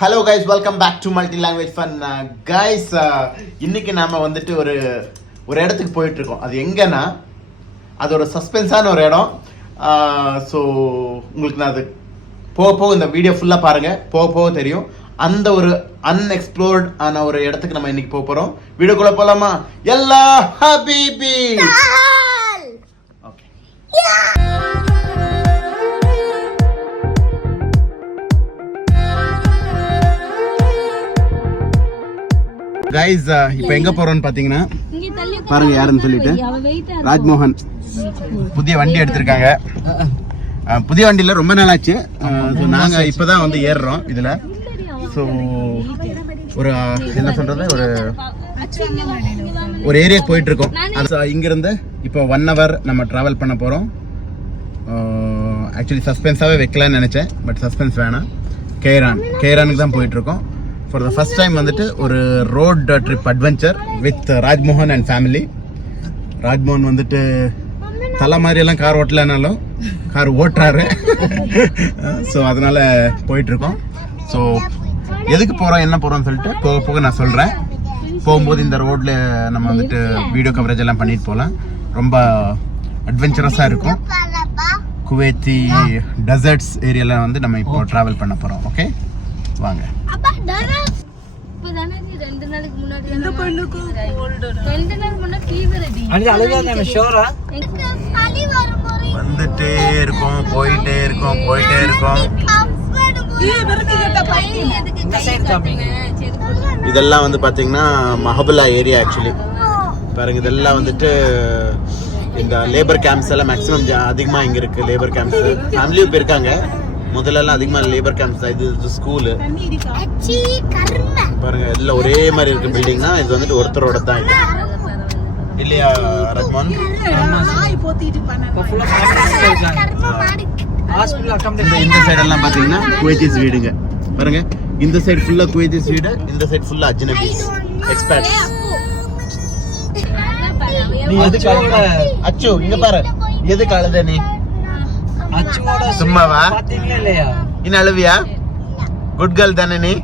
Hello guys, welcome back to multi language fun. Guys, இன்னைக்கு நாம வந்துட்டு ஒரு இடத்துக்கு போயிட்டு இருக்கோம். அது எங்கன்னா அது ஒரு சஸ்பென்ஸான ஒரு இடம். ஸோ உங்களுக்கு நான் அது போக இந்த வீடியோ ஃபுல்லாக பாருங்கள், போக தெரியும். அந்த ஒரு அன்எக்ஸ்ப்ளோர்ட் ஆன ஒரு இடத்துக்கு நம்ம இன்னைக்கு போகிறோம். வீடியோக்குள்ளே போகலாமா? எல்லா ஹபீபி ஓகே. கைஸ், இப்போ எங்க போறோம்னு பாத்தீங்கன்னா பாருங்க, யாருன்னு சொல்லிட்டு ராஜ்மோகன் புதிய வண்டி எடுத்திருக்காங்க. புதிய வண்டியில ரொம்ப நாள் ஆச்சு. நாங்க இப்பதான் வந்து ஏறுறோம் இதுல. ஸோ ஒரு என்ன சொல்றது, ஒரு ஏரியா போயிட்டு இருக்கோம். இங்கிருந்து இப்போ 1 hour நம்ம டிராவல் பண்ண போறோம். ஆக்சுவலி சஸ்பென்ஸாவே வைக்கலாம்னு நினைச்சேன், பட் சஸ்பென்ஸ் வேணாம். கேரானுக்கு தான் போயிட்டு இருக்கோம். ஃபார் த ஃபர்ஸ்ட் டைம் வந்துட்டு ஒரு road trip adventure with Rajmohan and family. Rajmohan வந்துட்டு தலை மாதிரியெல்லாம் கார் ஓட்டலனாலும் கார் ஓட்டுறாரு. ஸோ அதனால போயிட்டுருக்கோம். ஸோ எதுக்கு போகிறோம், என்ன போகிறோம்னு சொல்லிட்டு போக நான் சொல்கிறேன். போகும்போது இந்த ரோட்டில் நம்ம வந்துட்டு வீடியோ கவரேஜ் எல்லாம் பண்ணிட்டு போகலாம். ரொம்ப அட்வென்ச்சரஸாக இருக்கும். குவைத்தி டெசர்ட்ஸ் ஏரியாவில் வந்து நம்ம இப்போ ட்ராவல் பண்ண போகிறோம். ஓகே, வாங்க. வந்துட்டே இருக்கோம், போயிட்டே இருக்கோம். இதெல்லாம் வந்து பாத்தீங்கன்னா மஹபுல்லா ஏரியா. ஆக்சுவலி பாருங்க, இதெல்லாம் வந்துட்டு இந்த லேபர் கேம்ப்ஸ் எல்லாம் மேக்ஸிமம் அதிகமா இங்க இருக்கு. லேபர் கேம்ப்ஸ் ஃபேமிலியும் போயிருக்காங்க. முதல்ல எல்லாம் அதிகமா லேபர் கேம்ப்ஸ் தான். இது ஸ்கூலு பாருங்க, எல்லாம் ஒரே மாதிரி இருக்கு பில்டிங்னா. இது வந்துட்டு ஒருத்தரோட தான் இது இல்லையா ரஹ்மான்? இந்த சைடு எல்லாம் பாத்தீங்கன்னா குவைத்திஸ் வீடுங்க. பாருங்க, இந்த சைடு ஃபுல்லா குவைத்திஸ் வீடு, இந்த சைடு ஃபுல்லா அஜ்னபிஸ் எக்ஸ்பர்ட்ஸ். அச்சு இங்க பாரு, எதுக்கு அழுத நீ? சும்மாவா? இன்னும் அழுவியா? குட் கேர்ள் தானே நீ?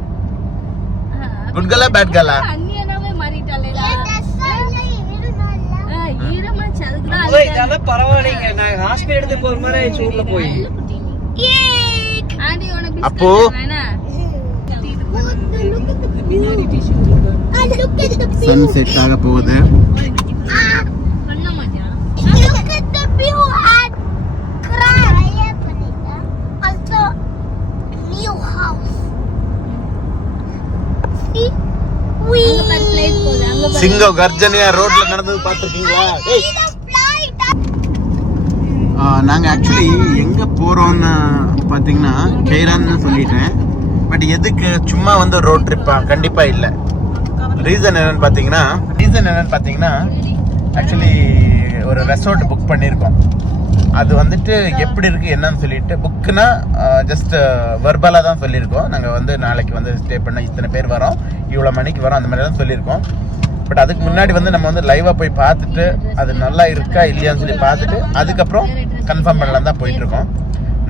குட் கேர்ளா பேட் கேர்ளா? அப்போ சன்செட் ஆக போகுது. சிங்கம் கர்ஜனையா ரோட்ல நடந்தது பாத்துருக்கீங்களா? நாங்க ஆக்சுவலி எங்க போறோம்னு பாத்தீங்கன்னா கைரான்னு சொல்லிட்டேன். பட் எதுக்கு, சும்மா வந்து ரோட் ட்ரிப்பா? கண்டிப்பா இல்ல. ரீசன் என்னன்னு பாத்தீங்கன்னா ஆக்சுவலி ஒரு ரெசார்ட் புக் பண்ணியிருக்கோம். அது வந்துட்டு எப்படி இருக்கு என்னன்னு சொல்லிட்டு, புக்குனா ஜஸ்ட் வெர்பலாக தான் சொல்லியிருக்கோம். நாங்கள் வந்து நாளைக்கு வந்து ஸ்டே பண்ண இத்தனை பேர் வரோம், இவ்வளோ மணிக்கு வரோம், அந்த மாதிரி தான் சொல்லியிருக்கோம். பட் அதுக்கு முன்னாடி வந்து நம்ம வந்து லைவாக போய் பார்த்துட்டு அது நல்லா இருக்கா இல்லையான்னு சொல்லி பார்த்துட்டு அதுக்கப்புறம் கன்ஃபார்ம் பண்ணலாம் தான் போயிட்டுருக்கோம்.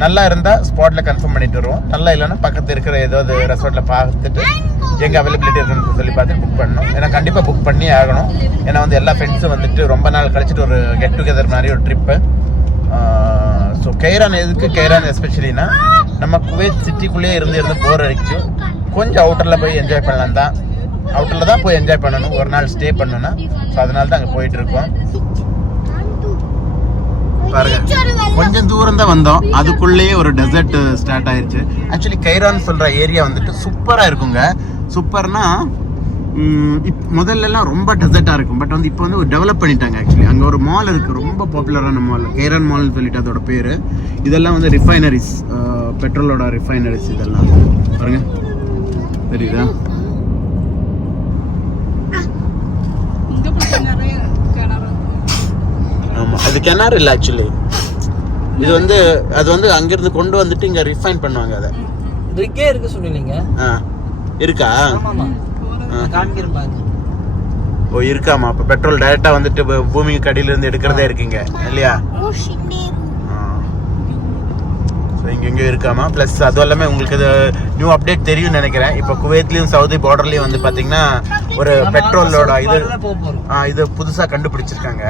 நல்லா இருந்தால் ஸ்பாட்டில் கன்ஃபார்ம் பண்ணிட்டு வருவோம். நல்லா இல்லைன்னா பக்கத்தில் இருக்கிற ஏதாவது ரெசார்ட்டில் பார்த்துட்டு எங்கே அவைலபிலிட்டி இருக்குன்னு சொல்லி பார்த்துட்டு புக் பண்ணணும். ஏன்னா கண்டிப்பாக புக் பண்ணி ஆகணும். ஏன்னா வந்து எல்லா ஃப்ரெண்ட்ஸும் வந்துட்டு ரொம்ப நாள் கழிச்சிட்டு ஒரு கெட் டுகெதர் மாதிரி ஒரு ட்ரிப்பு. ஸோ கைரான் எதுக்கு? கைரான் எஸ்பெஷலினா நம்ம குவைத் சிட்டிக்குள்ளேயே இருந்து போர் அடிச்சு கொஞ்சம் அவுட்டரில் போய் என்ஜாய் பண்ணலாம் தான். அவுட்டரில் தான் போய் என்ஜாய் பண்ணணும், ஒரு நாள் ஸ்டே பண்ணணும்னா. ஸோ அதனால தான் அங்கே போயிட்டு இருக்கோம். பாருங்க, கொஞ்சம் தூரம் தான் வந்தோம், அதுக்குள்ளேயே ஒரு டெசர்ட் ஸ்டார்ட் ஆயிடுச்சு. ஆக்சுவலி கைரான் சொல்ற ஏரியா வந்துட்டு சூப்பராக இருக்குங்க. சூப்பர்னா முதல்லலாம் ரொம்ப டெசர்ட்டாக இருக்கும். பட் வந்து இப்போ வந்து ஒரு டெவலப் பண்ணிட்டாங்க. ஆக்சுவலி அங்கே ஒரு மால் இருக்குது, ரொம்ப பாப்புலரான மால், கைரான் மால்னு சொல்லிட்டு அதோட பேர். இதெல்லாம் வந்து ரிஃபைனரிஸ், பெட்ரோலோட ரிஃபைனரிஸ் இதெல்லாம் பாருங்க, தெரியுதா? ஆமாம், அது கிணறு இல்லை ஆக்சுவலி. இது வந்து அது வந்து அங்கிருந்து கொண்டு வந்துட்டு இங்கே ரிஃபைன் பண்ணுவாங்க. அதை ரிக்கே இருக்கு சொன்னீங்க. இருக்கா? ஓ, இருக்காமா. அப்ப பெட்ரோல் டைரக்டா வந்துட்டு பூமிக்கு அடியில இருந்து எடுக்கிறதே இருக்கீங்க இல்லையா? ஸோ இங்கெங்கேயும் இருக்காமா. ப்ளஸ் அதுவும் இல்லாமல் உங்களுக்கு இது நியூ அப்டேட் தெரியும்னு நினைக்கிறேன். இப்போ குவைத்லேயும் சவுதி பார்டர்லேயும் வந்து பார்த்தீங்கன்னா ஒரு பெட்ரோலோட இது புதுசாக கண்டுபிடிச்சிருக்காங்க.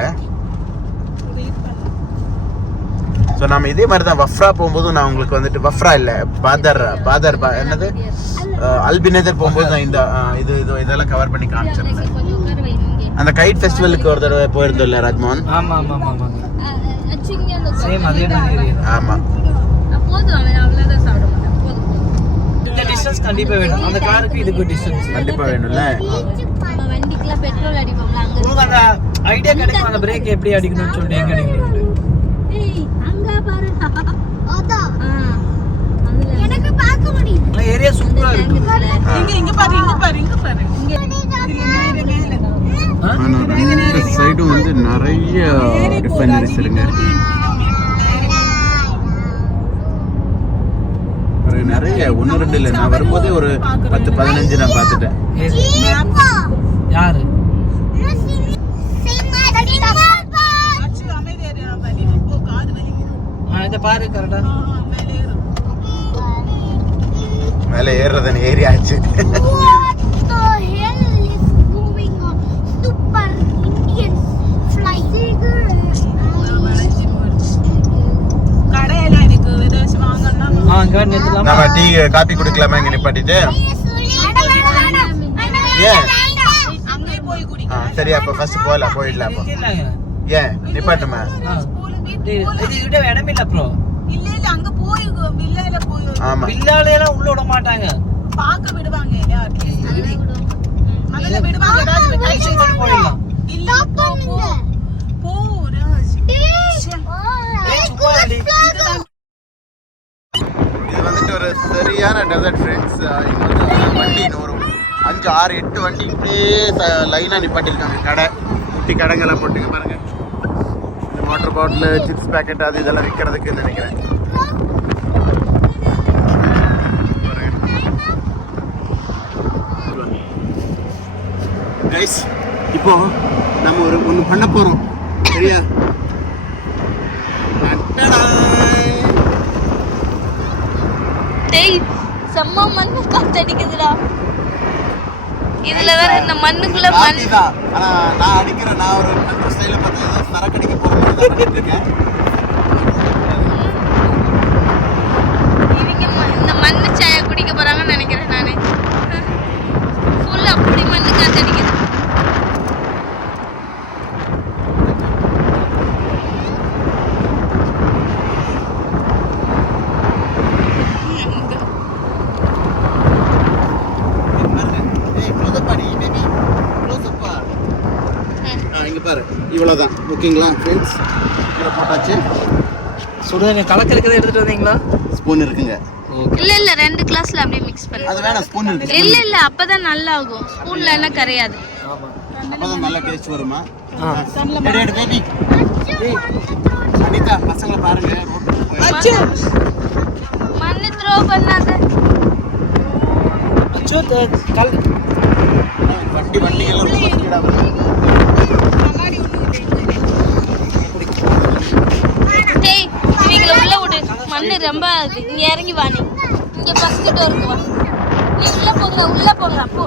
ஸோ நம்ம இதே மாதிரி தான் வஃப்ரா போகும்போதும் நான் உங்களுக்கு வந்துட்டு வஃப்ரா இல்லை பாதர் என்னது அல்பினேதர் போகும்போது நான் இந்த இதெல்லாம் கவர் பண்ணி காமிச்சிருந்தேன். அந்த கைட் ஃபெஸ்டிவலுக்கு ஒரு தடவை போயிருந்தோம் இல்ல ராஜ்மோகன்? ஆமா ஆமா ஆமா சேம் அதே மாதிரி. ஆமா இந்த டிஸ்டன்ஸ் கண்டிப்பா வேணும். அந்த காருக்கு இதுக்கு டிஸ்டன்ஸ் கண்டிப்பா வேணும்ல. வண்டிக்குள்ள பெட்ரோல் அடிப்போம்ல அங்க உங்களுக்கு அந்த ஐடியா கிடைக்கும். அந்த பிரேக் எப்படி அடிக்கணும்னு சொல்லிட்டு எங்க அடிக்கணும். அங்க பாரு அத எனக்கு பார்க்க முடியும். அந்த ஏரியா சூப்பரா இருக்கு. இங்க பாரு இங்க இந்த சைடு வந்து நிறைய ரிஃபைனரிஸ் இருங்க. நிறைய 1-2 இல்லை, நான் வரும்போதே ஒரு 10-15 நான் பார்த்துட்டேன். யாரு இத பாரு கரெக்டா மேலே ஏறுறதுன்னு ஏறி ஆச்சு. நம்ம டீ காபி குடிக்கலாமா இங்க நிப்பாட்டிட்டு? ஏன் சரி, அப்ப ஃபர்ஸ்ட் போயிடலாம். ஏன் நிப்பாட்டுமா? இடம் இல்ல ப்ரோ. இல்ல அங்க போய் வில்லால போய் ஆமா வில்லால எல்லாம் உள்ள விட மாட்டாங்க. பாக்க விடுவாங்க அட்லீஸ்ட் அங்க விடுவாங்க. ராஜ் கைசி கொண்டு போயிடலாம். இல்ல போ ராஜ். இது வந்துட்டு ஒரு சரியான டெசர்ட் ஃப்ரெண்ட்ஸ். இங்க வந்து வண்டி ஒரு 5, 6, 8 வண்டி இப்படியே லைனா நிப்பாட்டிருக்காங்க. கடை குட்டி கடைங்கெல்லாம் போட்டுங்க பாருங்க. இந்த வாட்டர் பாட்டில், சிப்ஸ் பேக்கெட் அது இதெல்லாம் விற்கிறதுக்கு நினைக்கிறேன். கைஸ், இப்போ நம்ம ஒன்று பண்ண போறோம் சரியா? டேய் செம்ம மண்ணு காத்தடிக்குதுடா. இதுல வேற இந்த மண்ணுக்குள்ள மண் தான். ஆனா நான் அடிக்கிறேன். நான் ஒரு ஸ்டைல பார்த்து ஏதோ சரக்கு அடிக்க போறேன் இருக்கேன். இவங்க இந்த மண்ணு சாய குடிக்க போறாங்கன்னு நினைக்கிறேன் நானு. ஃபுல் அப்படி மண்ணு காத்தடிக்குது. இவ்வளவுதான். ஓகேங்களா ஃப்ரெண்ட்ஸ், இவ்வளோ போட்டாச்சு. சுடுதண்ணி கலக்கிறதுக்கு எடுத்துட்டு வந்தீங்களா? ஸ்பூன் இருக்குங்க. இல்ல 2 கிளாஸ்ல அப்படியே மிக்ஸ் பண்ணு. அது வேணா ஸ்பூன் இருக்கு. இல்ல அப்பதான் நல்லா ஆகும். ஸ்பூன்ல என்ன கரையாது. ஆமா அப்பதான் நல்ல டேஸ்ட் வருமா? Ready baby. அனிதா பசங்கள பாருங்க. அச்சோ மண்ணு த்ரோ பண்ணாத. அச்சோ கல் வண்டி எல்லாம் ரொம்ப ஸ்பீடா வருது. டேய் இவங்கள உள்ள விடு. மண்ணு ரொம்ப இங்க இறங்கி வா. நீ இங்க ஃபர்ஸ்ட் டோருக்கு வா. நீ உள்ள போங்க போ.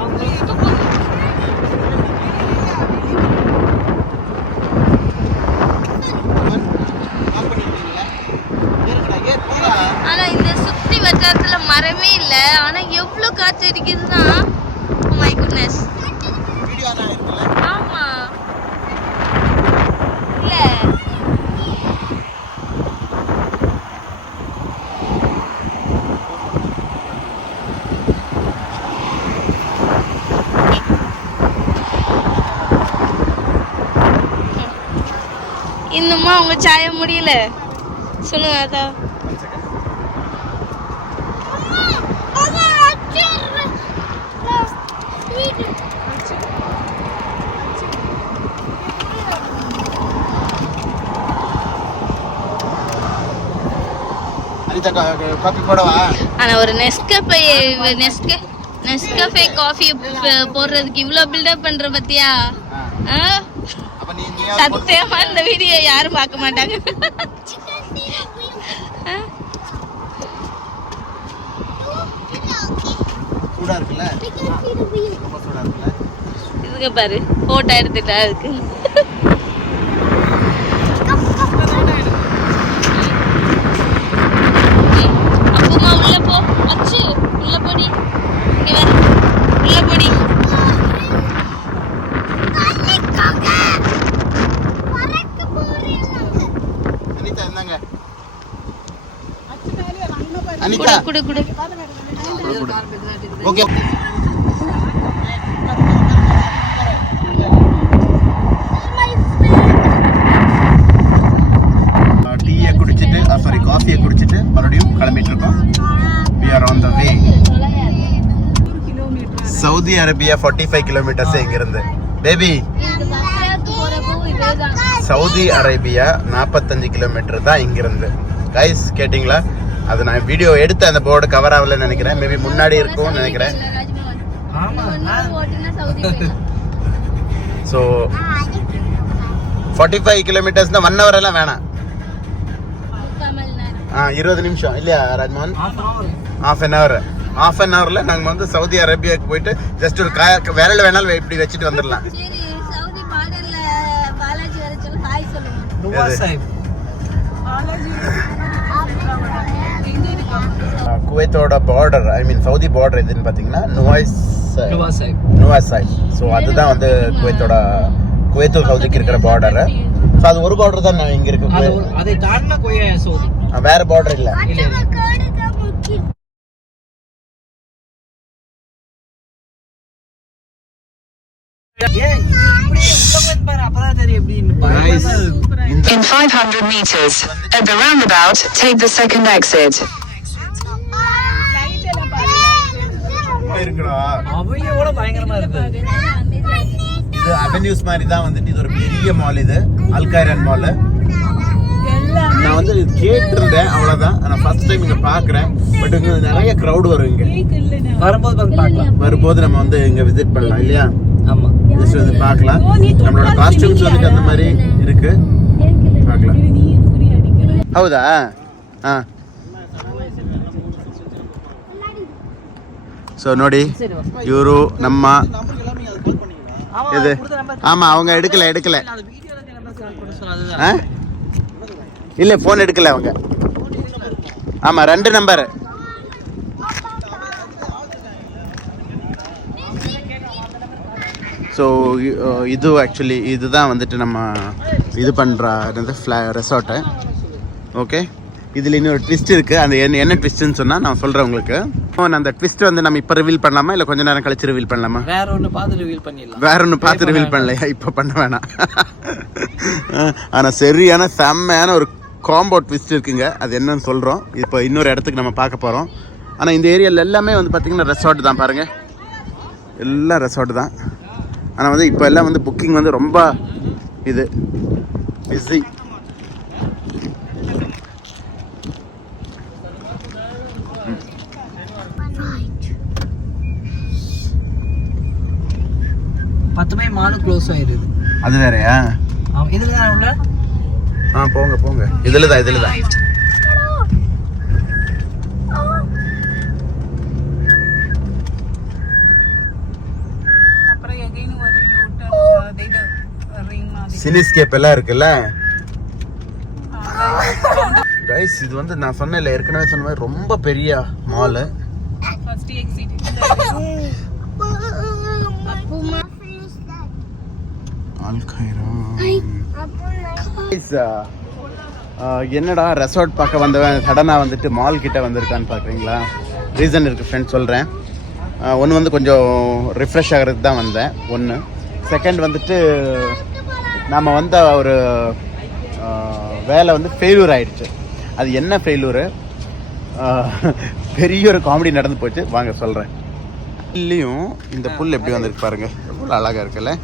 ஆனா இந்த சுத்தி வட்டாரத்துல மரமே இல்ல. ஆனா எவ்வளவு காத்து அடிக்குதுன்னா oh my goodness. Video on ஆயிருக்குல? ஆமா இல்ல இன்னுமா உங்க சாய முடியல சொல்லுங்க அக்கா. அனிதா காபி போடவா? ஆனா ஒரு நெஸ்கஃபே காஃபி போடுறதுக்கு இவ்வளவு பில்டப் பண்ற பத்தியா? அப்ப நீங்க சத்தியமா இந்த வீடியோ யாரும் பார்க்க மாட்டாங்க. சூடா இருக்குல்ல, ரொம்ப சூடா இருக்குல்ல. இதுங்க பாரு போட்டோ எடுத்துட்டா இருக்கு. அப்பமா உள்ள போ அச்சு, உள்ள போடி, இங்க வர, உள்ள போடி. அனிதா என்னங்க? குடு அனிதா குடு குடு. ஓகே. டீயை குடிச்சிட்டு சாரி காஃபியை குடிச்சிட்டு மறுபடியும் கிளம்பிட்டு இருக்கோம். We are on the way. Saudi Arabia 45 kilometres இங்கிருந்து. பேபி சவுதி அரேபியா 45 கிலோமீட்டர் தான் இங்கிருந்து. கைஸ் கேட்டிங்களா? அது நான் வீடியோ எடுத்து அந்த போர்டு கவர் ஆகலன்னு நினைக்கிறேன். மேபி முன்னாடி இருக்கும்னு நினைக்கிறேன். ஸோ 45 கிலோமீட்டர்ஸ்னா 1 hour எல்லாம் வேணாம். 20 நிமிஷம் இல்லையா ராஜ்மோகன்? half an hour நாங்கள் வந்து சவுதி அரேபியாவுக்கு போயிட்டு ஜஸ்ட் ஒரு விரல் வேணாலும் இப்படி வச்சுட்டு வந்துடலாம். குவைத்தோட பார்டர், ஐ மீன் சவுதி பார்டர் எதுன்னு பார்த்தீங்கன்னா நுவாசாய். ஸோ அதுதான் வந்து குவைத்தோ சவுதிக்கு இருக்கிற பார்டரு. ஸோ அது ஒரு பார்டர் தான் இங்கே இருக்கு. வேற பார்டர் இல்லை. In 500 meters, at the roundabout, take the second exit. இது அவென்யூஸ் மாதிரி தான் வந்துட்டு. இது ஒரு பெரிய மால். இது அல்கைரன் மால். நான் வந்து கேட்டிருந்தேன், அவ்வளோதான். நான் ஃபர்ஸ்ட் டைம் இங்கே பார்க்குறேன். பட் இங்கே நிறைய க்ரௌட் வரும். இங்கே வரும்போது நம்ம வந்து இங்கே விசிட் பண்ணலாம் இல்லையா? ஆமா, ஜஸ்ட் வந்து பார்க்கலாம். நம்மளோட காஸ்டியூம்ஸ் வந்துட்டு அந்த மாதிரி இருக்கு, பார்க்கலாம். ಹೌದಾ? ಹಾಂ. ಸೊ ನೋಡಿ, ಇವರು ನಮ್ಮ இது ஆமாம், அவங்க எடுக்கல இல்லை, ஃபோன் எடுக்கல அவங்க. ஆமாம், 2 நம்பர். ஸோ இது ஆக்சுவலி இதுதான் வந்துட்டு நம்ம இது பண்ணுற ரெசார்ட்டு. ஓகே, இதில் இன்னொரு ட்விஸ்ட் இருக்குது. அந்த என்ன ட்விஸ்ட்டுன்னு சொன்னால் நான் சொல்கிறேன் உங்களுக்கு. அந்த ட்விஸ்ட் வந்து நம்ம இப்போ ரிவீல் பண்ணலாமா இல்லை கொஞ்ச நேரம் கழிச்சு ரிவீல் பண்ணலாமா? வேற ஒன்று பார்த்து ரிவீல் பண்ணலையா? இப்போ பண்ண வேணாம். ஆனால் சரியான செம்மையான ஒரு காம்போ ட்விஸ்ட் இருக்குங்க. அது என்னன்னு சொல்கிறோம். இப்போ இன்னொரு இடத்துக்கு நம்ம பார்க்க போகிறோம். ஆனால் இந்த ஏரியாவில் எல்லாமே வந்து பார்த்திங்கன்னா ரெசார்ட் தான். பாருங்கள், எல்லாம் ரெசார்ட் தான். ஆனால் வந்து இப்போ எல்லாம் வந்து புக்கிங் வந்து ரொம்ப இது பிஸி. பத்துமே மாலும் க்ளோஸ் ஆயிடுது. அது வேறையா? இதில் தான் உள்ள. போங்க. இதில் தான். சினிஸ்கேப் எல்லாம் இருக்குல்ல கைஸ். இது வந்து நான் சொன்னேன்ல, ஏற்கனவே சொன்ன மாதிரி ரொம்ப பெரிய மால். என்னடா ரெசார்ட் பார்க்க வந்தவன் சடனாக வந்துட்டு மால் கிட்ட வந்திருக்கான்னு பார்க்குறீங்களா? ரீசன் இருக்குது ஃப்ரெண்ட், சொல்கிறேன். ஒன்று வந்து கொஞ்சம் ரிஃப்ரெஷ் ஆகிறதுக்கு தான் வந்தேன். ஒன்று. செகண்ட் வந்துட்டு நாம் வந்த ஒரு வேலை வந்து ஃபெயில்யூர் ஆகிடுச்சு. அது என்ன ஃபெயில்யூரு? பெரிய ஒரு காமெடி நடந்து போச்சு. வாங்க சொல்கிறேன். இல்லையும் இந்த புல் எப்படி வந்திருக்கு பாருங்கள், எவ்வளோ அழகாக இருக்குல்ல,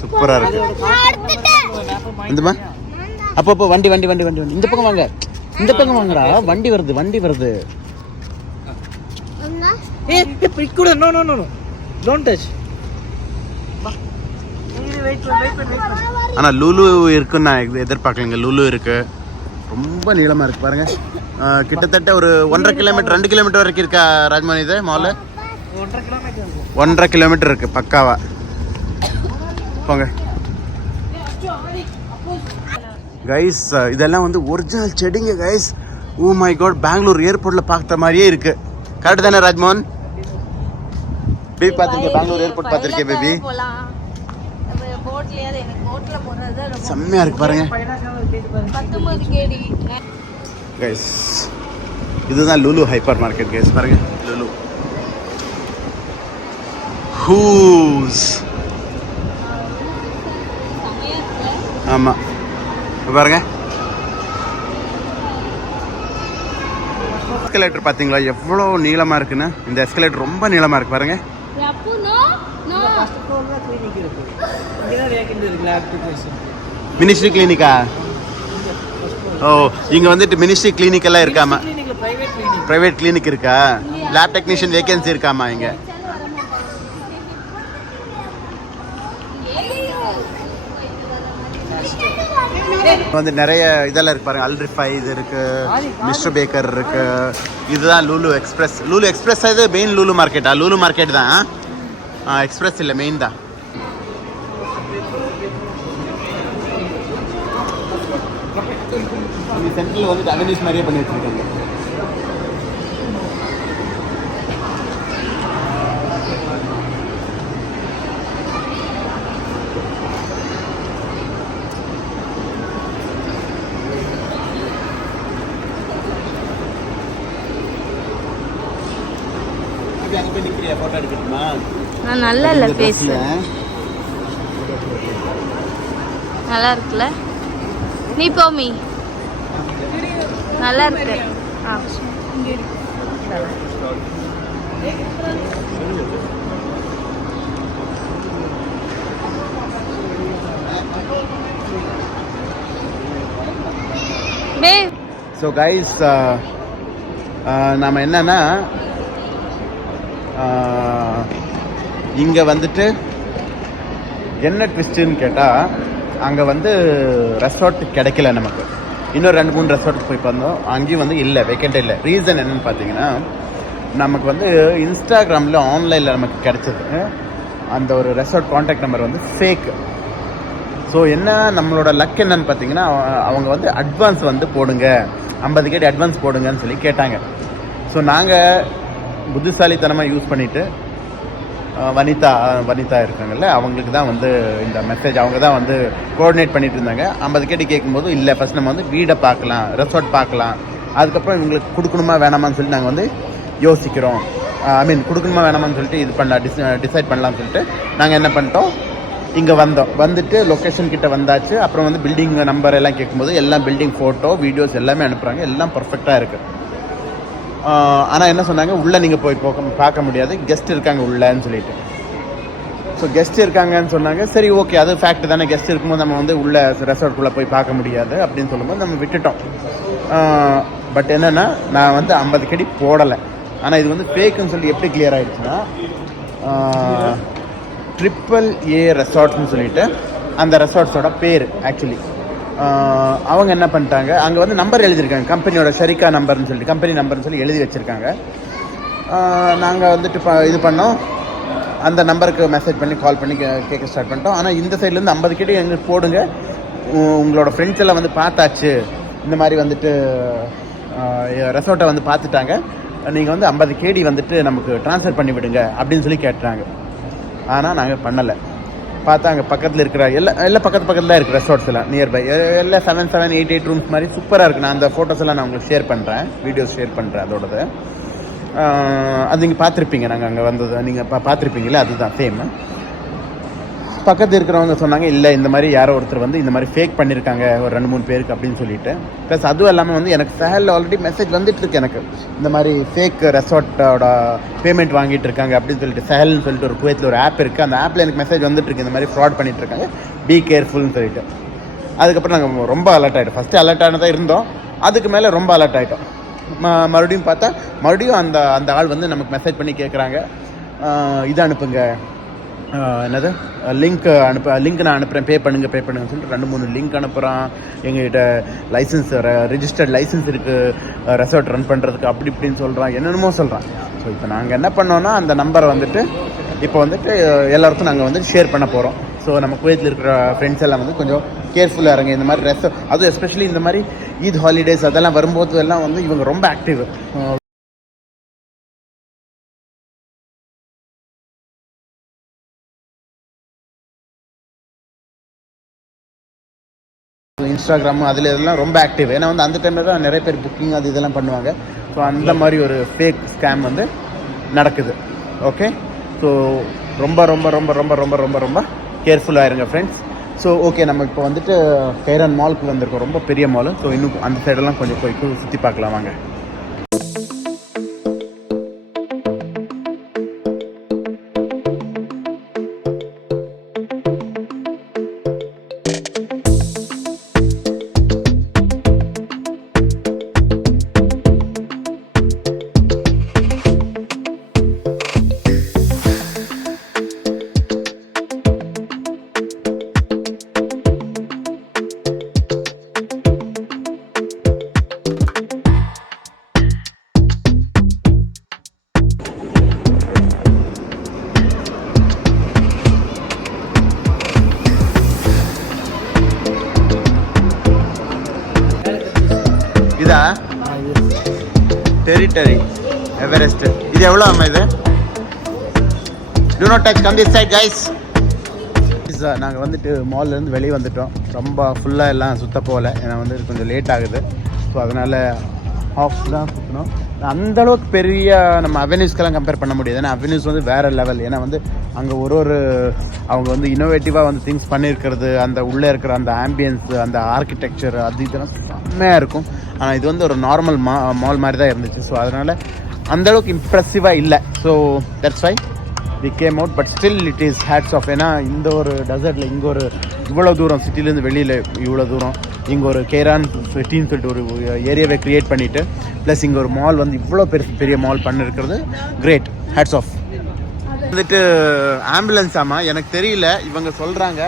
சூப்பராக இருக்குது. இந்தமா அப்போ வண்டி இந்த பக்கம் வாங்கடா. வண்டி வருது. ஆனால் லூலு இருக்குன்னு நான் எதிர்பார்க்கலைங்க. லூலு இருக்கு, ரொம்ப நீளமாக இருக்கு பாருங்க. கிட்டத்தட்ட ஒரு 1.5 கிலோமீட்டர் 2 கிலோமீட்டர் வரைக்கும் இருக்கா ராஜ்மோகன் இது மால்? 1.5 கிலோமீட்டர் இருக்கும். 1.5 கிலோமீட்டர் இருக்குது பக்காவா. போங்க கைஸ், இதெல்லாம் வந்து ஒரிஜினல் செடிங்க guys. Oh my god, Bangalore ஏர்போர்ட்டில் பார்த்த மாதிரியே இருக்குது. கரெக்டு தானே ராஜ்மோகன்? பேபி பார்த்துருக்கேன், பெங்களூர் ஏர்போர்ட் பார்த்துருக்கேன் பேபி. செம்மையாக இருக்கு பாருங்க கைஸ். இதுதான் லுலு ஹைப்பர் மார்க்கெட் கைஸ். பாருங்க லுலு ஹூஸ். ஆமாம் பாருங்க. எஸ்கலேட்டர் பார்த்தீங்களா எவ்வளோ நீளமாக இருக்குன்னு? இந்த எஸ்கலேட்டர் ரொம்ப நீளமாக இருக்கு பாருங்க. ஃபர்ஸ்ட் ஃப்ளோர்ல கிளினிக் இருக்கு. இங்க தான் வேகன்ட் இருக்கு, லேப் டெக்னீஷியன். மினிஸ்ட்ரி கிளினிக்கா? ஓ, இங்க வந்துட்டு மினிஸ்ட்ரி கிளினிக் எல்லாம் இருக்காமா? கிளினிக்ல பிரைவேட் கிளினிக். பிரைவேட் கிளினிக் இருக்கா? லேப் டெக்னீஷியன் வேகன்சி இருக்காமா இங்க? வந்து நிறைய இதெல்லாம் இருக்கு பாருங்க. அல்ரிஃபை இது இருக்கு, மிஸ்டர் பேக்கர் இருக்கு. இதுதான் லூலு எக்ஸ்பிரஸ். லூலு எக்ஸ்பிரஸ் இது மெயின் லூலு மார்க்கெட்டா? லூலு மார்க்கெட் தான், எக்ஸ்பிரஸ் இல்லை, மெயின் தான். சென்ட்ரல் வந்துட்டு அவென்யூஸ் மாதிரியே பண்ணி வச்சிருக்காங்க. நல்லா இல்லை ஃபேஸ், நல்லா இருக்குல்ல? நீ போமி, நல்லா இருக்கு. ஸோ கைஸ், நம்ம என்னன்னா இங்கே வந்துட்டு என்ன ட்விஸ்ட்டுன்னு கேட்டால், அங்கே வந்து ரெசார்ட் கிடைக்கல நமக்கு. இன்னும் 2-3 ரெசார்ட்டுக்கு போய் பார்த்தோம், அங்கேயும் வந்து இல்லை, வேக்கண்ட்டே இல்லை. ரீசன் என்னென்னு பார்த்தீங்கன்னா, நமக்கு வந்து இன்ஸ்டாகிராமில் ஆன்லைனில் நமக்கு கிடைச்சது அந்த ஒரு ரெசார்ட் கான்டாக்ட் நம்பர் வந்து ஃபேக்கு. ஸோ என்ன நம்மளோட லக் என்னன்னு பார்த்தீங்கன்னா, அவங்க வந்து அட்வான்ஸ் வந்து போடுங்க, 50 கேடி அட்வான்ஸ் போடுங்கன்னு சொல்லி கேட்டாங்க. ஸோ நாங்கள் புத்திசாலித்தனமாக யூஸ் பண்ணிவிட்டு வனிதா இருக்காங்கல்ல, அவங்களுக்கு தான் வந்து இந்த மெசேஜ் அவங்க தான் வந்து கோஆர்டினேட் பண்ணிட்டு இருந்தாங்க. 50 கேடி கேட்கும்போது இல்லை, ஃபஸ்ட் நம்ம வந்து வீடை பார்க்கலாம், ரெசார்ட் பார்க்கலாம், அதுக்கப்புறம் இவங்களுக்கு கொடுக்கணுமா வேணாமான்னு சொல்லி நாங்கள் வந்து யோசிக்கிறோம். கொடுக்கணுமா வேணாமான்னு சொல்லிட்டு இது டிசைட் பண்ணலாம்னு சொல்லிட்டு நாங்கள் என்ன பண்ணிட்டோம், இங்கே வந்துட்டு லொக்கேஷன் கிட்ட வந்தாச்சு. அப்புறம் வந்து பில்டிங் நம்பர் எல்லாம் கேட்கும்போது எல்லாம் பில்டிங் ஃபோட்டோ வீடியோஸ் எல்லாமே அனுப்புகிறாங்க, எல்லாம் பர்ஃபெக்டாக இருக்குது. ஆனால் என்ன சொன்னாங்க, உள்ளே நீங்கள் போய் பார்க்க முடியாது, கெஸ்ட் இருக்காங்க உள்ளேன்னு சொல்லிட்டு. ஸோ கெஸ்ட் இருக்காங்கன்னு சொன்னாங்க. சரி ஓகே, அது ஃபேக்ட் தானே, கெஸ்ட் இருக்கும்போது நம்ம வந்து உள்ள ரெசார்ட்குள்ளே போய் பார்க்க முடியாது அப்படின்னு சொல்லும்போது நம்ம விட்டுட்டோம். பட் என்னென்னா, நான் வந்து 50 கேடி போடலை. ஆனால் இது வந்து ஃபேக்குன்னு சொல்லி எப்படி கிளியர் ஆகிடுச்சுன்னா, AAA ரெசார்ட்ஸ்னு சொல்லிட்டு அந்த ரெசார்ட்ஸோட பேர் ஆக்சுவலி அவங்க என்ன பண்ணிட்டாங்க, அங்கே வந்து நம்பர் எழுதியிருக்காங்க, கம்பெனியோட ஷரிகா நம்பர்னு சொல்லிட்டு, கம்பெனி நம்பர்னு சொல்லி எழுதி வச்சுருக்காங்க. நாங்கள் வந்துட்டு இது பண்ணோம், அந்த நம்பருக்கு மெசேஜ் பண்ணி கால் பண்ணி கேட்க ஸ்டார்ட் பண்ணிட்டோம். ஆனால் இந்த சைட்லேருந்து 50 கேடி எங்களுக்கு போடுங்க, உங்களோட ஃப்ரெண்ட்ஸ் எல்லாம் வந்து பார்த்தாச்சு, இந்த மாதிரி வந்துட்டு ரெசார்ட்டை வந்து பார்த்துட்டாங்க, நீங்கள் வந்து 50 கேடி வந்துட்டு நமக்கு ட்ரான்ஸ்ஃபர் பண்ணி விடுங்க அப்படின்னு சொல்லி கேட்டுறாங்க. ஆனால் நாங்கள் பண்ணலை. பார்த்தா அங்கே பக்கத்தில் இருக்கிற எல்லாம் பக்கத்தில் தான் இருக்குது ரெசார்ட்ஸ் எல்லாம் நியர்பை, எல்லாம் 7, 8 ரூம்ஸ் மாதிரி சூப்பராக இருக்குது. நான் அந்த ஃபோட்டோஸ் எல்லாம் நான் உங்களுக்கு ஷேர் பண்ணுறேன், வீடியோஸ் ஷேர் பண்ணுறேன் அதோடது. அது நீங்கள் பார்த்துருப்பீங்க, நாங்கள் அங்கே வந்தது நீங்கள் பார்த்துருப்பீங்களே, அதுதான் சேம். பக்கத்தில் இருக்கிறவங்க சொன்னாங்க, இல்லை இந்த மாதிரி யாரோ ஒருத்தர் வந்து இந்த மாதிரி ஃபேக் பண்ணியிருக்காங்க ஒரு 2-3 பேருக்கு அப்படின்னு சொல்லிட்டு. ப்ளஸ் அதுவும் இல்லாமல் வந்து எனக்கு சேலில் ஆல்ரெடி மெசேஜ் வந்துட்டு இருக்கு, எனக்கு இந்த மாதிரி ஃபேக் ரெசார்ட்டோட பேமெண்ட் வாங்கிட்டு இருக்காங்க அப்படின்னு சொல்லிட்டு. சேல்னு சொல்லிட்டு ஒரு குவைத்தில் ஒரு ஆப் இருக்குது, அந்த ஆப்பில் எனக்கு மெசேஜ் வந்துட்டு இருக்கு, இந்த மாதிரி ஃப்ராட் பண்ணிட்டு இருக்காங்க, பி கேர்ஃபுல்னு சொல்லிட்டு. அதுக்கப்புறம் நாங்கள் ரொம்ப அலர்ட் ஆகிட்டோம். ஃபஸ்ட்டு அலர்ட் ஆனதாக இருந்தோம், அதுக்கு மேலே ரொம்ப அலர்ட் ஆகிட்டோம். மறுபடியும் பார்த்தா மறுபடியும் அந்த ஆள் வந்து நமக்கு மெசேஜ் பண்ணி கேட்குறாங்க, இதை அனுப்புங்க, என்னது லிங்க் நான் அனுப்புகிறேன், பே பண்ணுங்கன்னு சொல்லிட்டு 2-3 லிங்க் அனுப்புகிறான். எங்ககிட்ட லைசன்ஸ், ரெஜிஸ்டர்ட் லைசன்ஸ் இருக்குது ரெசார்ட் ரன் பண்ணுறதுக்கு, அப்படி இப்படின்னு சொல்கிறான், என்னென்னமோ சொல்கிறான். ஸோ இப்போ நாங்கள் என்ன பண்ணோன்னா அந்த நம்பரை வந்துட்டு இப்போ வந்துட்டு எல்லாருக்கும் நாங்கள் வந்து ஷேர் பண்ண போகிறோம். ஸோ நம்ம குவைத்தில் இருக்கிற ஃப்ரெண்ட்ஸ் எல்லாம் வந்து கொஞ்சம் கேர்ஃபுல்லாக இருங்க. இந்த மாதிரி அதுவும் எஸ்பெஷலி இந்த மாதிரி ஈத் ஹாலிடேஸ் அதெல்லாம் வரும்போது எல்லாம் வந்து இவங்க ரொம்ப ஆக்டிவ். இன்ஸ்டாகிராமு அதில் இதெல்லாம் ரொம்ப ஆக்டிவ். ஏன்னா வந்து அந்த டைமில் தான் நிறைய பேர் புக்கிங் அது இதெல்லாம் பண்ணுவாங்க. ஸோ அந்த மாதிரி ஒரு ஃபேக் ஸ்கேம் வந்து நடக்குது. ஓகே, ஸோ ரொம்ப ரொம்ப ரொம்ப ரொம்ப ரொம்ப ரொம்ப ரொம்ப கேர்ஃபுல்லாக இருங்க ஃப்ரெண்ட்ஸ். ஸோ ஓகே, நம்ம இப்போ வந்துட்டு கைரான் மாலுக்கு வந்திருக்கோம். ரொம்ப பெரிய மால். ஸோ இன்னும் அந்த சைடெல்லாம் கொஞ்சம் போய் சுற்றி பார்க்கலாம் வாங்க. இதா டெரிட்டரி எவரெஸ்ட். இது எவ்வளோ அம்மா இது? Do not touch, come this side guys. நாங்கள் வந்துட்டு மால்லேருந்து வெளியே வந்துட்டோம். ரொம்ப ஃபுல்லாக எல்லாம் சுத்த போகல, ஏன்னா வந்து கொஞ்சம் லேட் ஆகுது. ஸோ அதனால் ஆஃப் தான் சுற்றணும். அந்தளவுக்கு பெரிய நம்ம அவென்யூஸ்க்கெல்லாம் கம்பேர் பண்ண முடியாது. ஏன்னா அவென்யூஸ் வந்து வேறு லெவல். ஏன்னா வந்து அங்கே ஒரு அவங்க வந்து இன்னோவேட்டிவாக வந்து திங்ஸ் பண்ணியிருக்கிறது, அந்த உள்ளே இருக்கிற அந்த ஆம்பியன்ஸ், அந்த ஆர்கிடெக்சர் அது இதெல்லாம் செம்மையாக இருக்கும். ஆனால் இது வந்து ஒரு நார்மல் மால் மாதிரி தான் இருந்துச்சு. ஸோ அதனால் அந்தளவுக்கு இம்ப்ரெசிவாக இல்லை. So that's why we came out. But still it is hats off. ஏன்னா இந்த ஒரு டெசர்ட்டில் இங்கே ஒரு இவ்வளோ தூரம் சிட்டிலேருந்து வெளியில் இவ்வளோ தூரம் இங்கே ஒரு கைரான் சிட்டின்னு சொல்லிட்டு ஒரு ஏரியாவை க்ரியேட் பண்ணிவிட்டு ப்ளஸ் இங்கே ஒரு மால் வந்து இவ்வளோ பெரிய மால் பண்ணிருக்கிறது கிரேட். Hats off. வந்துட்டு ஆம்புலன்ஸ் ஆமாம், எனக்கு தெரியல, இவங்க சொல்கிறாங்க.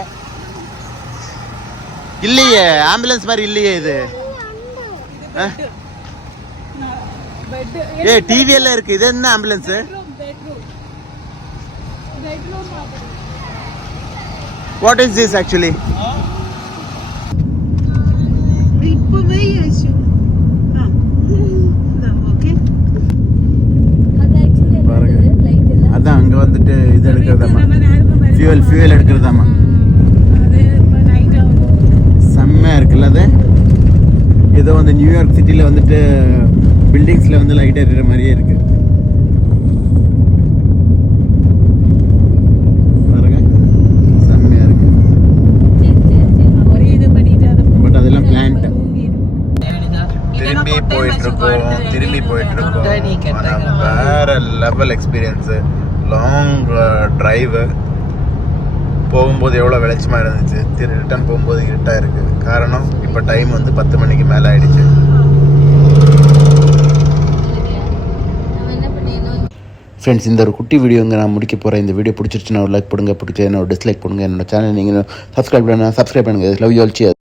இல்லையே, ஆம்புலன்ஸ் மாதிரி இல்லையே இது. டிவி எல்லாம் இருக்கு. இது என்ன ambulance? What is this actually? அதான் அங்க வந்துட்டு இது எடுக்கிறதாமா, ஃபியூயல் எடுக்கிறதாமா. செம்மையா இருக்குல்ல அது. ஏதோ வந்து நியூயார்க் சிட்டியில் வந்துட்டு பில்டிங்ஸில் வந்து லைட் எறிகிற மாதிரியே இருக்கு பாருங்க. செம்மையாக இருக்கு. பட் அதெல்லாம் பிளான்ட். திரும்பி போயிட்டு இருக்கோம். வேற லெவல் எக்ஸ்பீரியன்ஸு. Long drive. போகும்போது எவ்வளோ வெளிச்சமாக இருந்துச்சு, ரிட்டர்ன் போகும்போது இருட்டாக இருக்குது. காரணம் இப்போ டைம் வந்து 10 மணிக்கு மேலே ஆகிடுச்சு. ஃப்ரெண்ட்ஸ், இந்த ஒரு குட்டி வீடியோங்க நான் முடிக்க போகிறேன். இந்த வீடியோ பிடிச்சிருச்சுன்னா ஒரு லைக் போடுங்க, பிடிச்சதுன்னா ஒரு டிஸ்லைக் போடுங்க. என்னோட சேனல் நீங்கள் சப்ஸ்கிரைப் பண்ணுங்கள். Love you all.